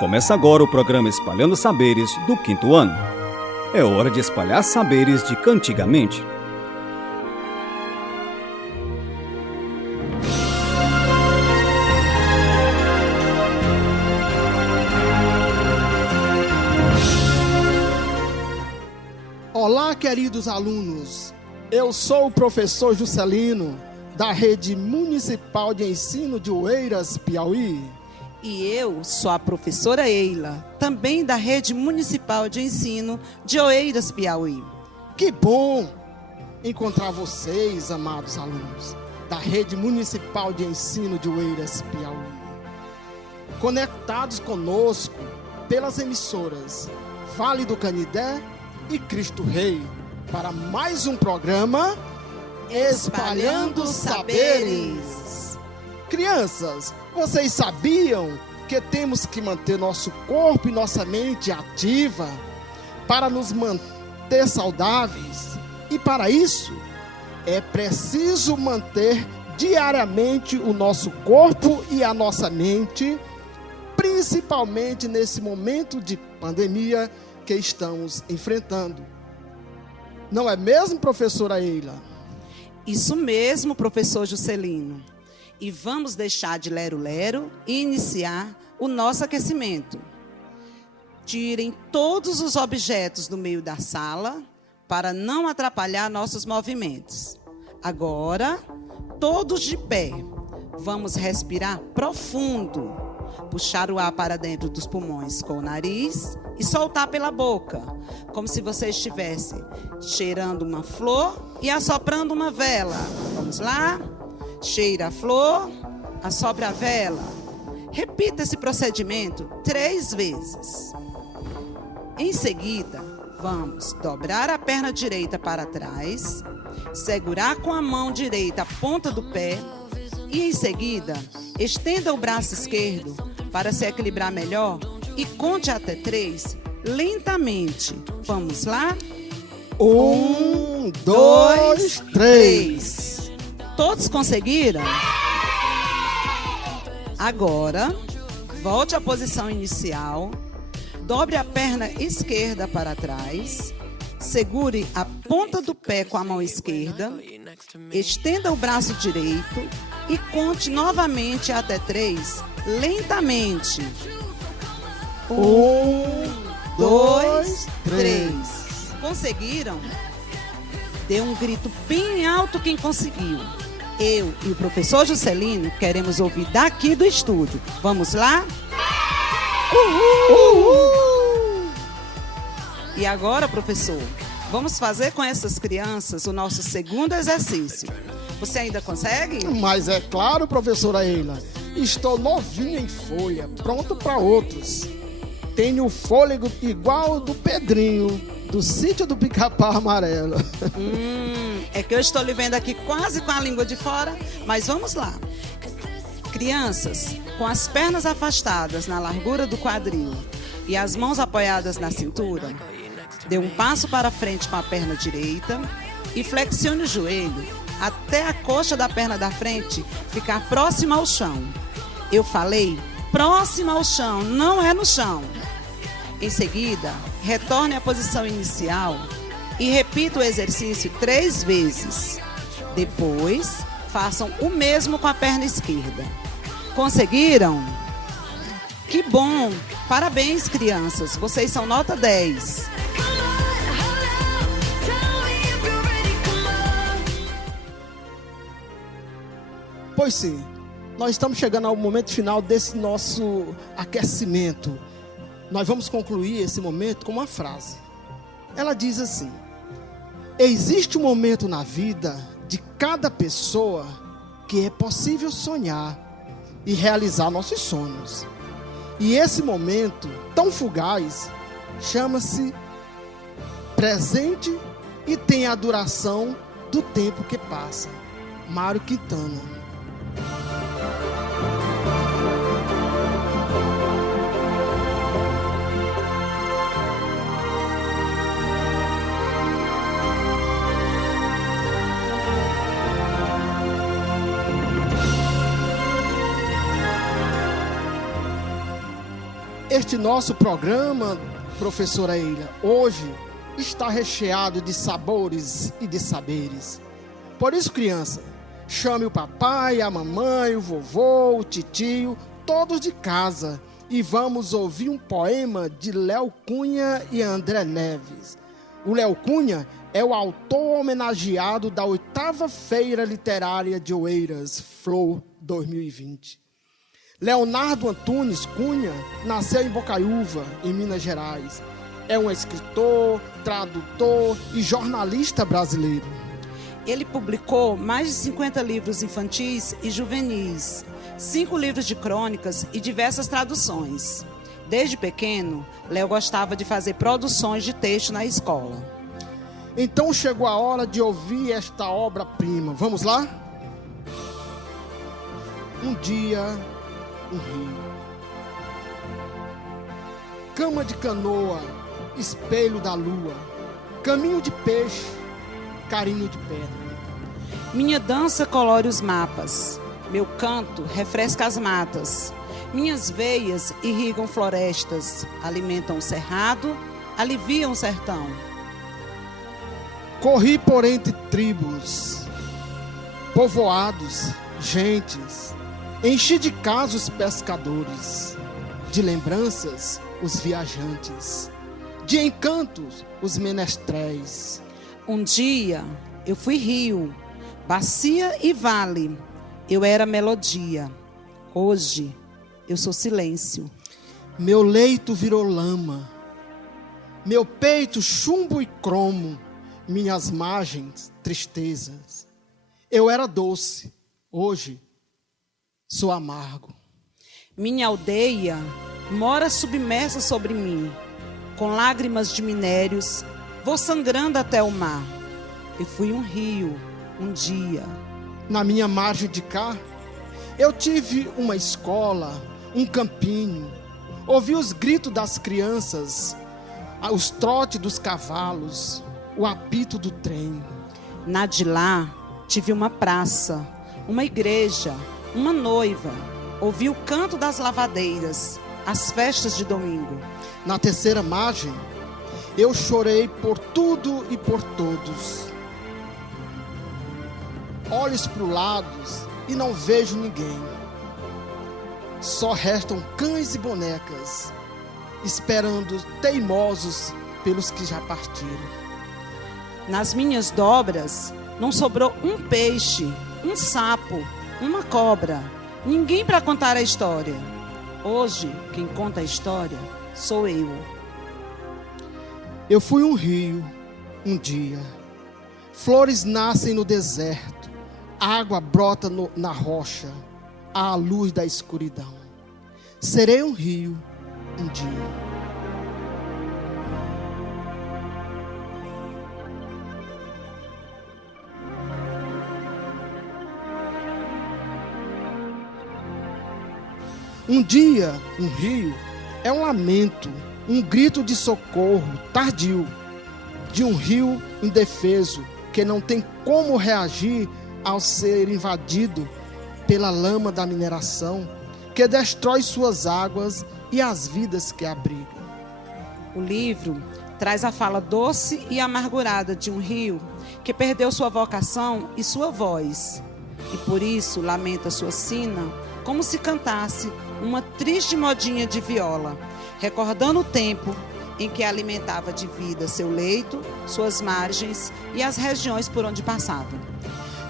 Começa agora o programa Espalhando Saberes do 5º ano. É hora de espalhar saberes de cantigamente. Olá, queridos alunos. Eu sou o professor Juscelino, da Rede Municipal de Ensino de Oeiras, Piauí. E eu sou a professora Eila, também da Rede Municipal de Ensino de Oeiras, Piauí. Que bom encontrar vocês, amados alunos, da Rede Municipal de Ensino de Oeiras, Piauí. Conectados conosco pelas emissoras Vale do Canidé e Cristo Rei, para mais um programa Espalhando Saberes. Crianças, vocês sabiam que temos que manter nosso corpo e nossa mente ativa para nos manter saudáveis? E para isso, é preciso manter diariamente o nosso corpo e a nossa mente, principalmente nesse momento de pandemia que estamos enfrentando. Não é mesmo, professora Eila? Isso mesmo, professor Juscelino. E vamos deixar de lero-lero e iniciar o nosso aquecimento. Tirem todos os objetos do meio da sala para não atrapalhar nossos movimentos. Agora, todos de pé. Vamos respirar profundo. Puxar o ar para dentro dos pulmões com o nariz e soltar pela boca, como se você estivesse cheirando uma flor e assoprando uma vela. Vamos lá? Cheira a flor, assopra a vela. Repita esse procedimento 3 vezes. Em seguida, vamos dobrar a perna direita para trás, segurar com a mão direita a ponta do pé e, em seguida, estenda o braço esquerdo para se equilibrar melhor e conte até 3 lentamente. Vamos lá? 1, 2, 3. Todos conseguiram? Agora, volte à posição inicial, dobre a perna esquerda para trás, segure a ponta do pé com a mão esquerda, estenda o braço direito e conte novamente até 3, lentamente. 1, 2, 3. Conseguiram? Dê um grito bem alto quem conseguiu. Eu e o professor Juscelino queremos ouvir daqui do estúdio. Vamos lá? Uhul! Uhul! E agora, professor, vamos fazer com essas crianças o nosso segundo exercício. Você ainda consegue? Mas é claro, professora Eila. Estou novinha em folha, pronto para outros. Tenho o fôlego igual ao do Pedrinho, do sítio do Pica-Pau Amarelo. É que eu estou lhe vendo aqui quase com a língua de fora, mas vamos lá. Crianças, com as pernas afastadas na largura do quadril e as mãos apoiadas na cintura, dê um passo para frente com a perna direita e flexione o joelho até a coxa da perna da frente ficar próxima ao chão. Eu falei próxima ao chão, não é no chão. Em seguida, retorne à posição inicial e repita o exercício 3 vezes. Depois, façam o mesmo com a perna esquerda. Conseguiram? Que bom! Parabéns, crianças! Vocês são nota 10. Pois sim, nós estamos chegando ao momento final desse nosso aquecimento. Nós vamos concluir esse momento com uma frase. Ela diz assim: existe um momento na vida de cada pessoa que é possível sonhar e realizar nossos sonhos. E esse momento tão fugaz chama-se presente e tem a duração do tempo que passa. Mário Quintana. Este nosso programa, professora Eila, hoje está recheado de sabores e de saberes. Por isso, criança, chame o papai, a mamãe, o vovô, o titio, todos de casa, e vamos ouvir um poema de Léo Cunha e André Neves. O Léo Cunha é o autor homenageado da 8ª Feira Literária de Oeiras, Flow 2020. Leonardo Antunes Cunha nasceu em Bocaiúva, em Minas Gerais. É um escritor, tradutor e jornalista brasileiro. Ele publicou mais de 50 livros infantis e juvenis, 5 livros de crônicas e diversas traduções. Desde pequeno, Léo gostava de fazer produções de texto na escola. Então chegou a hora de ouvir esta obra-prima. Vamos lá? Um dia, um rio. Cama de canoa, espelho da lua, caminho de peixe, carinho de pedra. Minha dança colore os mapas, meu canto refresca as matas, minhas veias irrigam florestas, alimentam o cerrado, aliviam o sertão. Corri por entre tribos, povoados, gentes, enchi de casos pescadores, de lembranças os viajantes, de encantos os menestréis. Um dia eu fui rio, bacia e vale, eu era melodia. Hoje eu sou silêncio. Meu leito virou lama, meu peito chumbo e cromo, minhas margens tristezas. Eu era doce, hoje sou amargo. Minha aldeia mora submersa sobre mim, com lágrimas de minérios, vou sangrando até o mar. Eu fui um rio, um dia. Na minha margem de cá, eu tive uma escola, um campinho, ouvi os gritos das crianças, os trotes dos cavalos, o apito do trem. Na de lá, tive uma praça, uma igreja, uma noiva, ouvi o canto das lavadeiras, as festas de domingo. Na terceira margem, eu chorei por tudo e por todos. Olho para os lados e não vejo ninguém. Só restam cães e bonecas, esperando teimosos pelos que já partiram. Nas minhas dobras, não sobrou um peixe, um sapo, uma cobra, ninguém para contar a história. Hoje, quem conta a história sou eu. Eu fui um rio, um dia. Flores nascem no deserto, água brota na rocha, à luz da escuridão. Serei um rio, um dia. Um dia, um rio, é um lamento, um grito de socorro tardio, de um rio indefeso, que não tem como reagir ao ser invadido pela lama da mineração, que destrói suas águas e as vidas que abriga. O livro traz a fala doce e amargurada de um rio que perdeu sua vocação e sua voz, e por isso lamenta sua sina como se cantasse uma triste modinha de viola, recordando o tempo em que alimentava de vida seu leito, suas margens e as regiões por onde passava.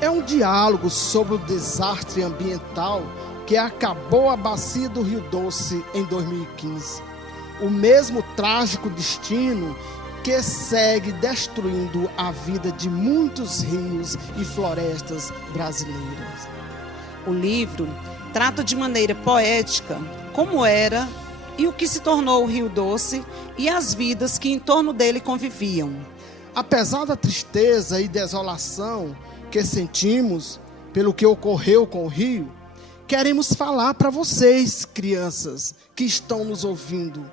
É um diálogo sobre o desastre ambiental que acabou a bacia do Rio Doce em 2015. O mesmo trágico destino que segue destruindo a vida de muitos rios e florestas brasileiras. O livro trata de maneira poética como era e o que se tornou o Rio Doce e as vidas que em torno dele conviviam. Apesar da tristeza e desolação que sentimos pelo que ocorreu com o rio, queremos falar para vocês, crianças que estão nos ouvindo,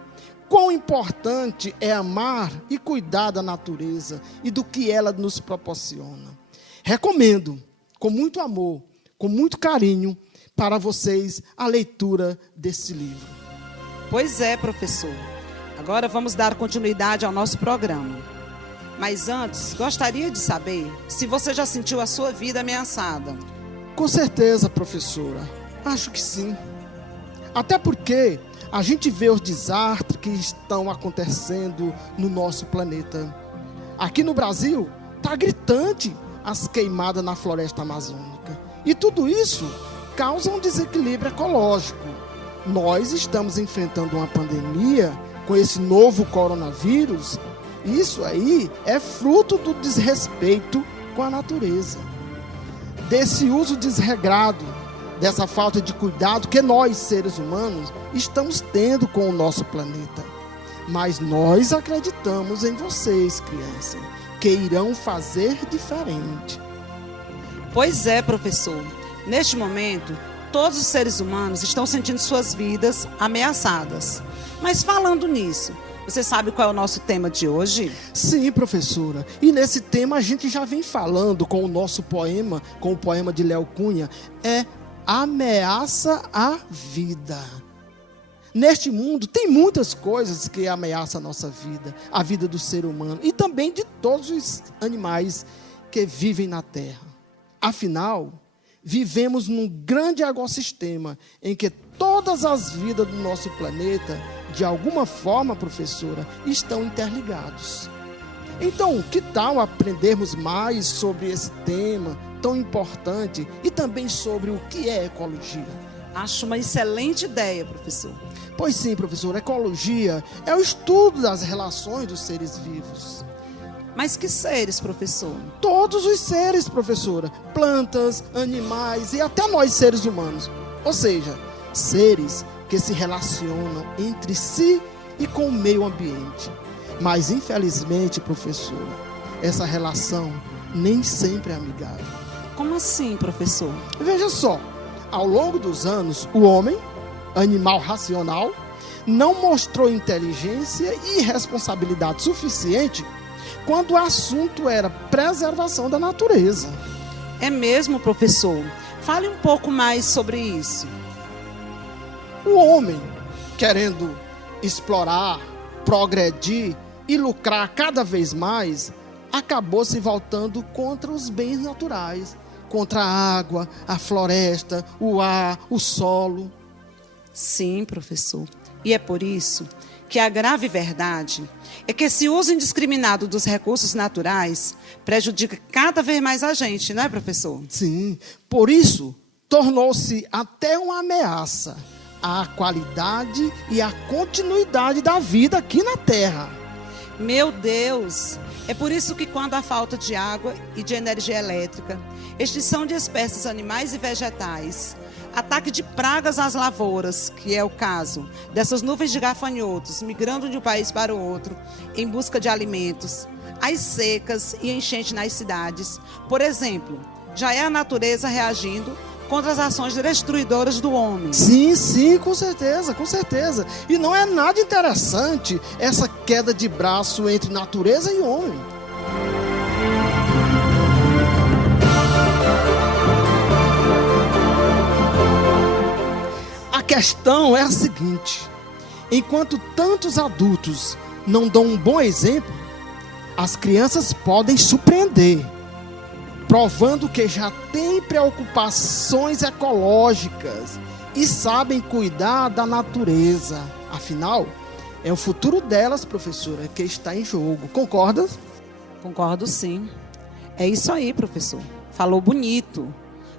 quão importante é amar e cuidar da natureza e do que ela nos proporciona. Recomendo, com muito amor, com muito carinho, para vocês a leitura desse livro. Pois é, professor. Agora vamos dar continuidade ao nosso programa. Mas antes, gostaria de saber se você já sentiu a sua vida ameaçada. Com certeza, professora. Acho que sim. Até porque a gente vê os desastres que estão acontecendo no nosso planeta. Aqui no Brasil, está gritante as queimadas na floresta amazônica. E tudo isso causa um desequilíbrio ecológico. Nós estamos enfrentando uma pandemia com esse novo coronavírus. Isso aí é fruto do desrespeito com a natureza. Desse uso desregrado, dessa falta de cuidado que nós, seres humanos, estamos tendo com o nosso planeta. Mas nós acreditamos em vocês, crianças, que irão fazer diferente. Pois é, professor. Neste momento, todos os seres humanos estão sentindo suas vidas ameaçadas. Mas falando nisso, você sabe qual é o nosso tema de hoje? Sim, professora. E nesse tema a gente já vem falando com o nosso poema, com o poema de Léo Cunha, é Ameaça à Vida. Neste mundo tem muitas coisas que ameaçam a nossa vida, a vida do ser humano e também de todos os animais que vivem na Terra. Afinal, vivemos num grande ecossistema em que todas as vidas do nosso planeta, de alguma forma, professora, estão interligados. Então, que tal aprendermos mais sobre esse tema tão importante e também sobre o que é ecologia? Acho uma excelente ideia, professor. Pois sim, professor, ecologia é o estudo das relações dos seres vivos. Mas que seres, professor? Todos os seres, professora. Plantas, animais e até nós, seres humanos. Ou seja, seres que se relacionam entre si e com o meio ambiente. Mas, infelizmente, professora, essa relação nem sempre é amigável. Como assim, professor? Veja só, ao longo dos anos, o homem, animal racional, não mostrou inteligência e responsabilidade suficiente quando o assunto era preservação da natureza. É mesmo, professor? Fale um pouco mais sobre isso. O homem, querendo explorar, progredir e lucrar cada vez mais, acabou se voltando contra os bens naturais, contra a água, a floresta, o ar, o solo. Sim, professor. E é por isso que a grave verdade é que esse uso indiscriminado dos recursos naturais prejudica cada vez mais a gente, não é, professor? Sim, por isso tornou-se até uma ameaça à qualidade e à continuidade da vida aqui na Terra. Meu Deus! É por isso que quando há falta de água e de energia elétrica, extinção de espécies animais e vegetais, ataque de pragas às lavouras, que é o caso dessas nuvens de gafanhotos migrando de um país para o outro em busca de alimentos, as secas e enchentes nas cidades, por exemplo, já é a natureza reagindo contra as ações destruidoras do homem. Sim, com certeza, com certeza. E não é nada interessante essa queda de braço entre natureza e homem. A questão é a seguinte: enquanto tantos adultos não dão um bom exemplo, as crianças podem surpreender, provando que já têm preocupações ecológicas e sabem cuidar da natureza. Afinal, é o futuro delas, professora, que está em jogo. Concorda? Concordo, sim. É isso aí, professor. Falou bonito.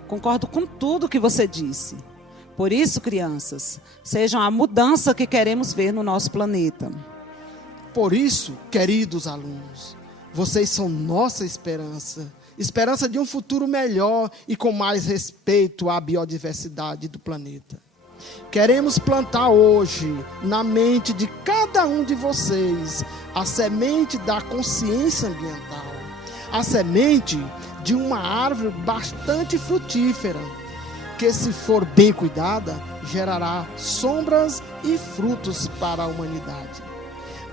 Concordo com tudo que você disse. Por isso, crianças, sejam a mudança que queremos ver no nosso planeta. Por isso, queridos alunos, vocês são nossa esperança. Esperança de um futuro melhor e com mais respeito à biodiversidade do planeta. Queremos plantar hoje, na mente de cada um de vocês, a semente da consciência ambiental. A semente de uma árvore bastante frutífera, que, se for bem cuidada, gerará sombras e frutos para a humanidade.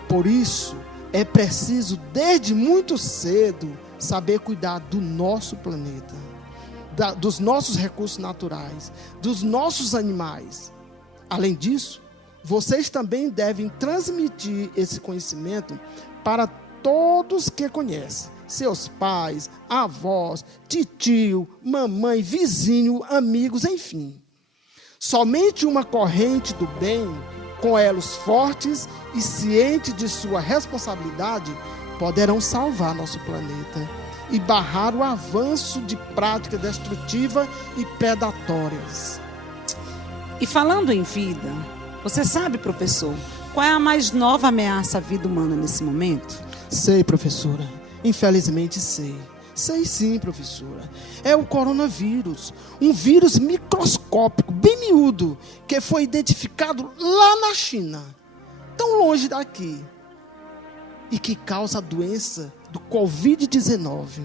Por isso, é preciso, desde muito cedo, saber cuidar do nosso planeta, dos nossos recursos naturais, dos nossos animais. Além disso, Vocês também devem transmitir esse conhecimento para todos que conhecem. Seus pais, avós, tio, mamãe, vizinho, amigos, enfim. Somente uma corrente do bem, com elos fortes e ciente de sua responsabilidade, poderão salvar nosso planeta e barrar o avanço de práticas destrutivas e predatórias. E falando em vida, você sabe, professor, qual é a mais nova ameaça à vida humana nesse momento? Sei, professora. Infelizmente sei. Sei sim, professora. É o coronavírus. Um vírus microscópico, bem miúdo, que foi identificado lá na China, tão longe daqui, e que causa a doença do Covid-19.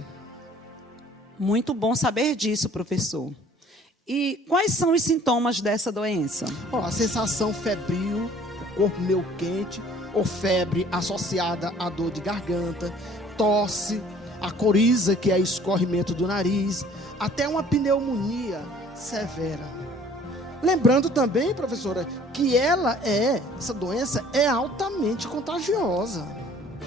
Muito bom saber disso, professor. E quais são os sintomas dessa doença? A sensação febril, o corpo meio quente, ou febre associada à dor de garganta, tosse, a coriza, que é escorrimento do nariz, até uma pneumonia severa. Lembrando também, professora, que essa doença é altamente contagiosa.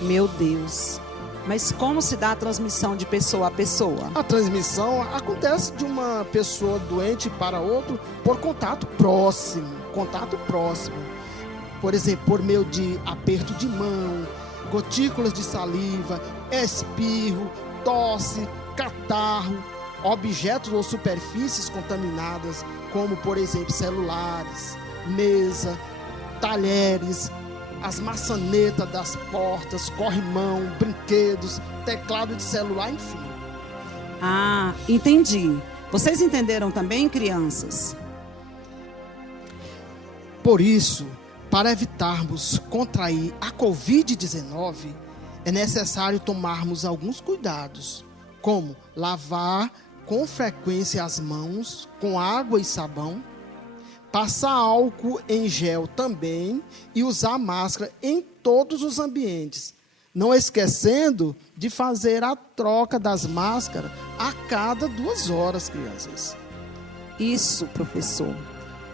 Meu Deus! Mas como se dá a transmissão de pessoa a pessoa? A transmissão acontece de uma pessoa doente para outra por contato próximo. Por exemplo, por meio de aperto de mão, gotículas de saliva, espirro, tosse, catarro, objetos ou superfícies contaminadas, como, por exemplo, celulares, mesa, talheres, as maçanetas das portas, corrimão, brinquedos, teclado de celular, enfim. Ah, entendi. Vocês entenderam também, crianças? Por isso, para evitarmos contrair a Covid-19, é necessário tomarmos alguns cuidados, como lavar com frequência as mãos com água e sabão, passar álcool em gel também e usar máscara em todos os ambientes, não esquecendo de fazer a troca das máscaras a cada 2 horas, crianças. Isso, professor.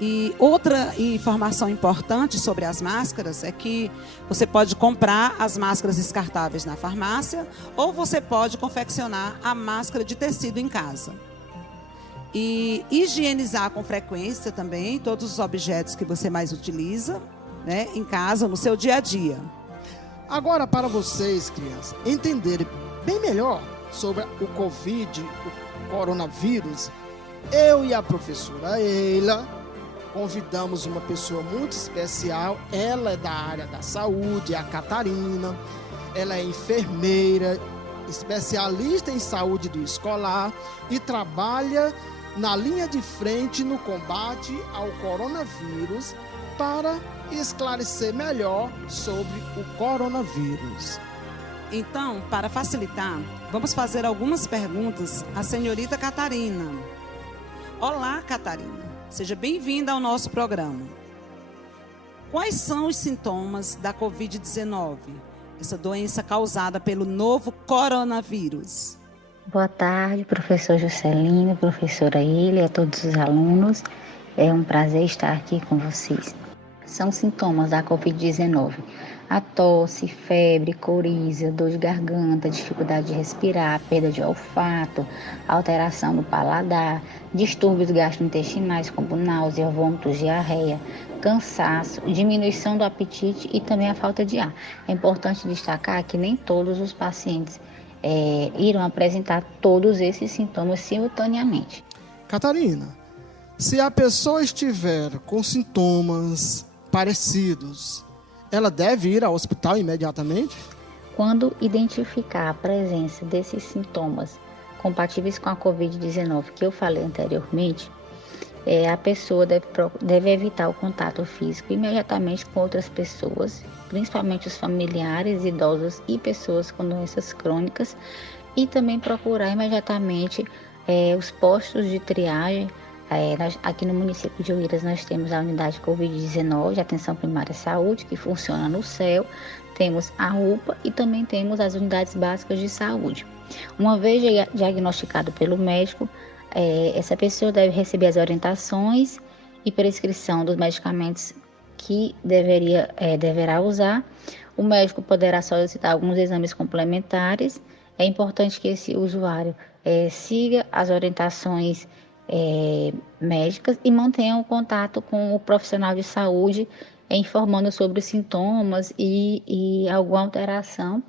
E outra informação importante sobre as máscaras é que você pode comprar as máscaras descartáveis na farmácia ou você pode confeccionar a máscara de tecido em casa. E higienizar com frequência também todos os objetos que você mais utiliza, né, em casa, no seu dia a dia. Agora, para vocês, crianças, entenderem bem melhor sobre o Covid, o coronavírus, eu e a professora Eila convidamos uma pessoa muito especial. Ela é da área da saúde, é a Catarina. Ela é enfermeira, especialista em saúde do escolar e trabalha na linha de frente no combate ao coronavírus para esclarecer melhor sobre o coronavírus. Então, para facilitar, vamos fazer algumas perguntas à senhorita Catarina. Olá, Catarina. Seja bem-vinda ao nosso programa. Quais são os sintomas da Covid-19, essa doença causada pelo novo coronavírus? Boa tarde, professor Juscelino, professora Ilha, a todos os alunos. É um prazer estar aqui com vocês. São sintomas da Covid-19. A tosse, febre, coriza, dor de garganta, dificuldade de respirar, perda de olfato, alteração do paladar, distúrbios gastrointestinais como náusea, vômitos, diarreia, cansaço, diminuição do apetite e também a falta de ar. É importante destacar que nem todos os pacientes irão apresentar todos esses sintomas simultaneamente. Catarina, se a pessoa estiver com sintomas parecidos, ela deve ir ao hospital imediatamente? Quando identificar a presença desses sintomas compatíveis com a Covid-19 que eu falei anteriormente, a pessoa deve evitar o contato físico imediatamente com outras pessoas, principalmente os familiares, idosos e pessoas com doenças crônicas, e também procurar imediatamente os postos de triagem. Aqui no município de Oeiras nós temos a unidade Covid-19 de Atenção Primária à Saúde, que funciona no CEL, temos a UPA e também temos as unidades básicas de saúde. Uma vez diagnosticado pelo médico, essa pessoa deve receber as orientações e prescrição dos medicamentos que deverá usar. O médico poderá solicitar alguns exames complementares. É importante que esse usuário siga as orientações médicas e mantenha o contato com o profissional de saúde, informando sobre os sintomas e alguma alteração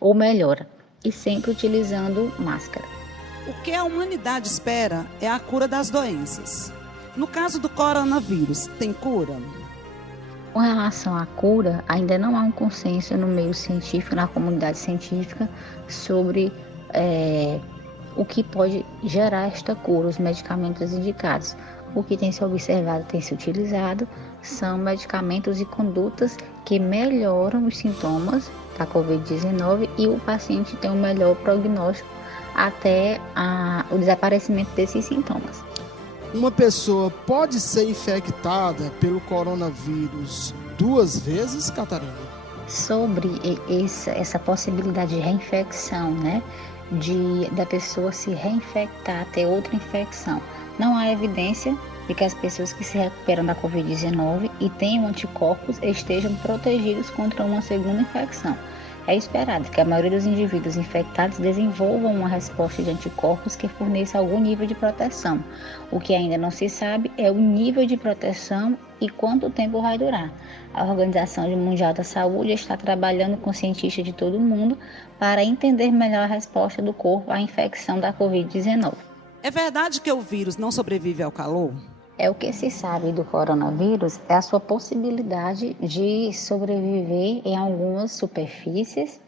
ou melhora, e sempre utilizando máscara. O que a humanidade espera é a cura das doenças. No caso do coronavírus, tem cura? Com relação à cura, ainda não há um consenso no meio científico, na comunidade científica, sobre o que pode gerar esta cura, os medicamentos indicados. O que tem se observado, tem se utilizado, são medicamentos e condutas que melhoram os sintomas da Covid-19 e o paciente tem um melhor prognóstico até o desaparecimento desses sintomas. Uma pessoa pode ser infectada pelo coronavírus 2 vezes, Catarina? Sobre essa possibilidade de reinfecção, né? Da pessoa se reinfectar, ter outra infecção. Não há evidência de que as pessoas que se recuperam da Covid-19 e tenham anticorpos estejam protegidos contra uma segunda infecção. É esperado que a maioria dos indivíduos infectados desenvolvam uma resposta de anticorpos que forneça algum nível de proteção. O que ainda não se sabe é o nível de proteção e quanto tempo vai durar. A Organização Mundial da Saúde está trabalhando com cientistas de todo o mundo para entender melhor a resposta do corpo à infecção da Covid-19. É verdade que o vírus não sobrevive ao calor? O que se sabe do coronavírus é a sua possibilidade de sobreviver em algumas superfícies,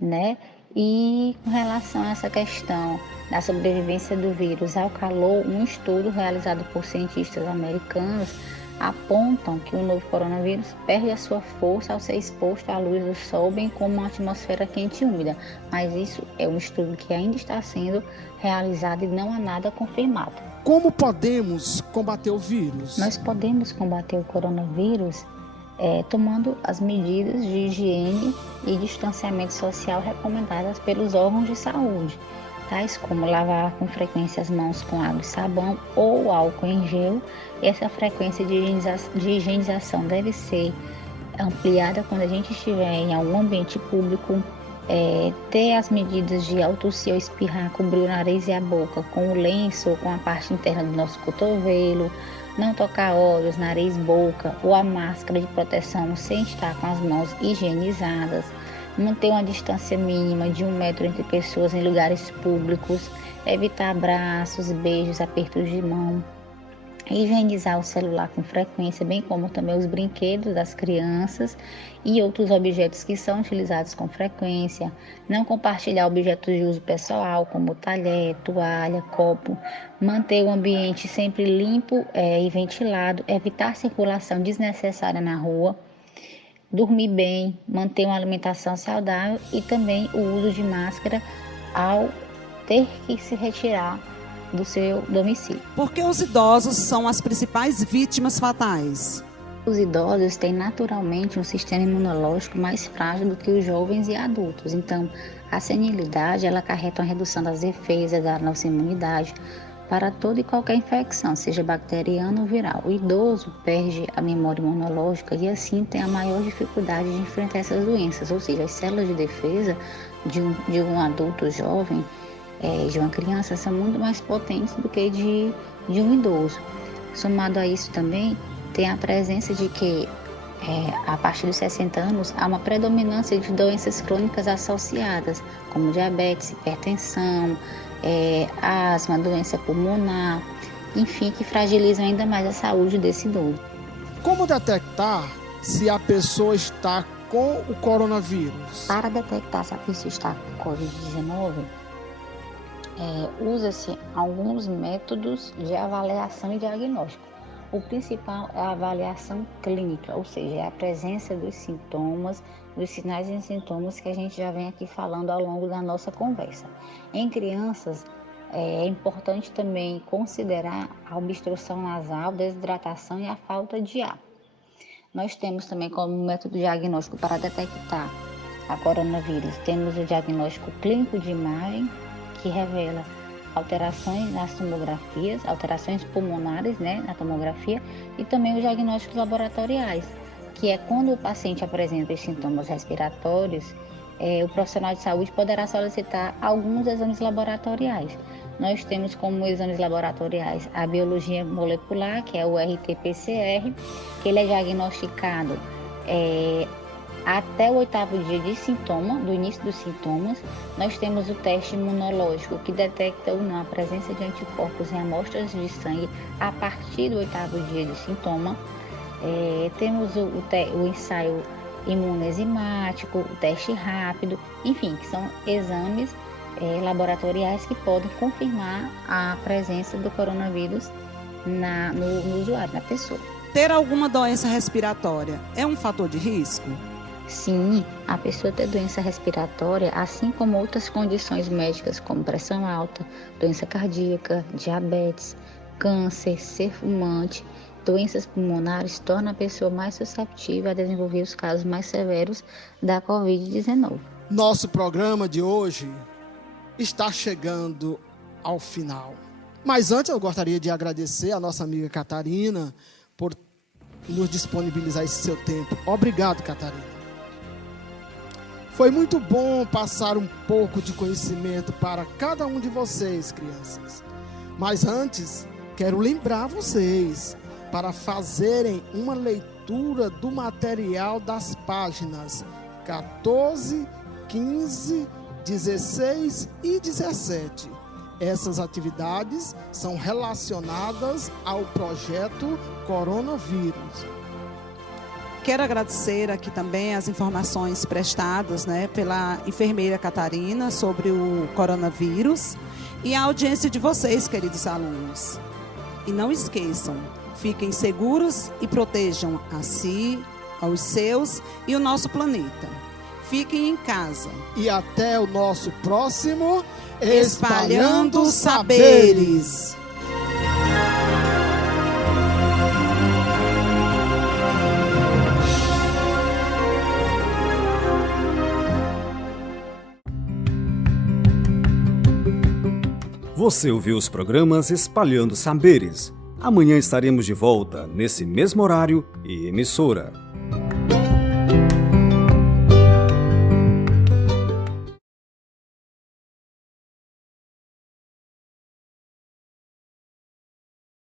né? E com relação a essa questão da sobrevivência do vírus ao calor, um estudo realizado por cientistas americanos apontam que o novo coronavírus perde a sua força ao ser exposto à luz do sol, bem como uma atmosfera quente e úmida. Mas isso é um estudo que ainda está sendo realizado e não há nada confirmado. Como podemos combater o vírus? Nós podemos combater o coronavírus tomando as medidas de higiene e distanciamento social recomendadas pelos órgãos de saúde, tais como lavar com frequência as mãos com água e sabão ou álcool em gel. Essa frequência de higienização deve ser ampliada quando a gente estiver em algum ambiente público. Ter as medidas de ao tossir ou espirrar, cobrir o nariz e a boca com o lenço ou com a parte interna do nosso cotovelo, não tocar olhos, nariz, boca ou a máscara de proteção sem estar com as mãos higienizadas, manter uma distância mínima de 1 metro entre pessoas em lugares públicos, evitar abraços, beijos, apertos de mão, higienizar o celular com frequência, bem como também os brinquedos das crianças e outros objetos que são utilizados com frequência, não compartilhar objetos de uso pessoal, como talher, toalha, copo, manter o ambiente sempre limpo e ventilado, evitar circulação desnecessária na rua, dormir bem, manter uma alimentação saudável e também o uso de máscara ao ter que se retirar do seu domicílio. Por que os idosos são as principais vítimas fatais? Os idosos têm naturalmente um sistema imunológico mais frágil do que os jovens e adultos. Então, a senilidade ela acarreta uma redução das defesas da nossa imunidade para toda e qualquer infecção, seja bacteriana ou viral. O idoso perde a memória imunológica e assim tem a maior dificuldade de enfrentar essas doenças, ou seja, as células de defesa de um adulto jovem, de uma criança, são muito mais potentes do que de um idoso. Somado a isso também, tem a presença de que a partir dos 60 anos há uma predominância de doenças crônicas associadas, como diabetes, hipertensão, asma, doença pulmonar, enfim, que fragilizam ainda mais a saúde desse idoso. Como detectar se a pessoa está com o coronavírus? Para detectar se a pessoa está com Covid-19, usa-se alguns métodos de avaliação e diagnóstico. O principal é a avaliação clínica, ou seja, é a presença dos sintomas, dos sinais e sintomas que a gente já vem aqui falando ao longo da nossa conversa. Em crianças, é importante também considerar a obstrução nasal, desidratação e a falta de ar. Nós temos também como método diagnóstico para detectar a coronavírus, temos o diagnóstico clínico de imagem, que revela alterações nas tomografias, alterações pulmonares, né, na tomografia, e também os diagnósticos laboratoriais, que é quando o paciente apresenta os sintomas respiratórios, o profissional de saúde poderá solicitar alguns exames laboratoriais. Nós temos como exames laboratoriais a biologia molecular, que é o RT-PCR, que ele é diagnosticado até o 8º dia de sintoma, do início dos sintomas. Nós temos o teste imunológico, que detecta ou não a presença de anticorpos em amostras de sangue a partir do 8º dia de sintoma. Temos o ensaio imunoenzimático, o teste rápido, enfim, que são exames laboratoriais que podem confirmar a presença do coronavírus no usuário, na pessoa. Ter alguma doença respiratória é um fator de risco? Sim, a pessoa ter doença respiratória, assim como outras condições médicas como pressão alta, doença cardíaca, diabetes, câncer, ser fumante, doenças pulmonares, torna a pessoa mais susceptível a desenvolver os casos mais severos da Covid-19. Nosso programa de hoje está chegando ao final. Mas antes eu gostaria de agradecer a nossa amiga Catarina por nos disponibilizar esse seu tempo. Obrigado, Catarina. Foi muito bom passar um pouco de conhecimento para cada um de vocês, crianças. Mas antes, quero lembrar vocês para fazerem uma leitura do material das páginas 14, 15, 16 e 17. Essas atividades são relacionadas ao projeto Coronavírus. Quero agradecer aqui também as informações prestadas, pela enfermeira Catarina sobre o coronavírus e a audiência de vocês, queridos alunos. E não esqueçam, fiquem seguros e protejam a si, aos seus e o nosso planeta. Fiquem em casa. E até o nosso próximo Espalhando Saberes. Você ouviu os programas Espalhando Saberes. Amanhã estaremos de volta, nesse mesmo horário e emissora.